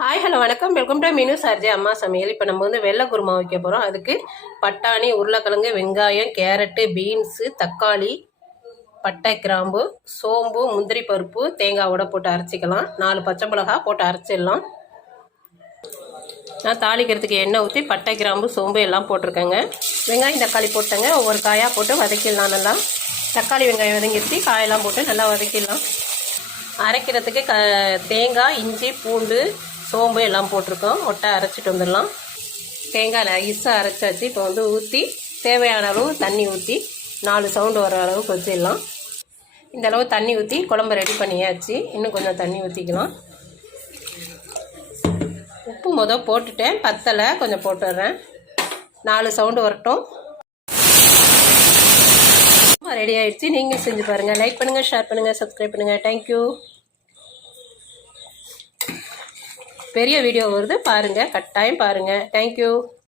Hi hello வணக்கம். Welcome to Meenu சார்ஜி அம்மா சமையல். இப்போ நம்ம வந்து வெள்ளை குருமா வைக்க போகிறோம் அதுக்கு பட்டாணி உருளைக்கிழங்கு வெங்காயம் கேரட்டு பீன்ஸு தக்காளி பட்டை கிராம்பு சோம்பு முந்திரி பருப்பு தேங்காவோட போட்டு அரைச்சிக்கலாம். நாலு பச்சை மிளகா போட்டு அரைச்சிடலாம். நான் தாளிக்கிறதுக்கு எண்ணெய் ஊற்றி பட்டை கிராம்பு சோம்பு எல்லாம் போட்டிருக்கேங்க. வெங்காயம் தக்காளி போட்டேங்க. ஒவ்வொரு காயாக போட்டு வதக்கிடலாம் நல்லா. தக்காளி வெங்காயம் வதங்கிடுச்சு காயெல்லாம் போட்டு நல்லா வதக்கிடலாம். அரைக்கிறதுக்கு க தேங்காய் இஞ்சி பூண்டு சோம்பு எல்லாம் போட்டிருக்கோம். ஒட்டை அரைச்சிட்டு வந்துடலாம். தேங்காய் நைஸாக அரைச்சாச்சு. இப்போ வந்து ஊற்றி தேவையான அளவு தண்ணி ஊற்றி நாலு சவுண்டு வர அளவுக்கு வச்சிடலாம். இந்த அளவு தண்ணி ஊற்றி குழம்பு ரெடி பண்ணியாச்சு. இன்னும் கொஞ்சம் தண்ணி ஊற்றிக்கலாம் உப்பு மொதல் போட்டுட்டேன். பத்தலை கொஞ்சம் போட்டுடுறேன். நாலு சவுண்டு வரட்டும். ரெடி ஆகிடுச்சு நீங்கள் செஞ்சு பாருங்கள் லைக் பண்ணுங்கள் ஷேர் பண்ணுங்கள் சப்ஸ்கிரைப் பண்ணுங்கள் தேங்க்யூ பெரிய வீடியோ வருது. பாருங்கள் கட்டாயம் பாருங்கள் தேங்க்யூ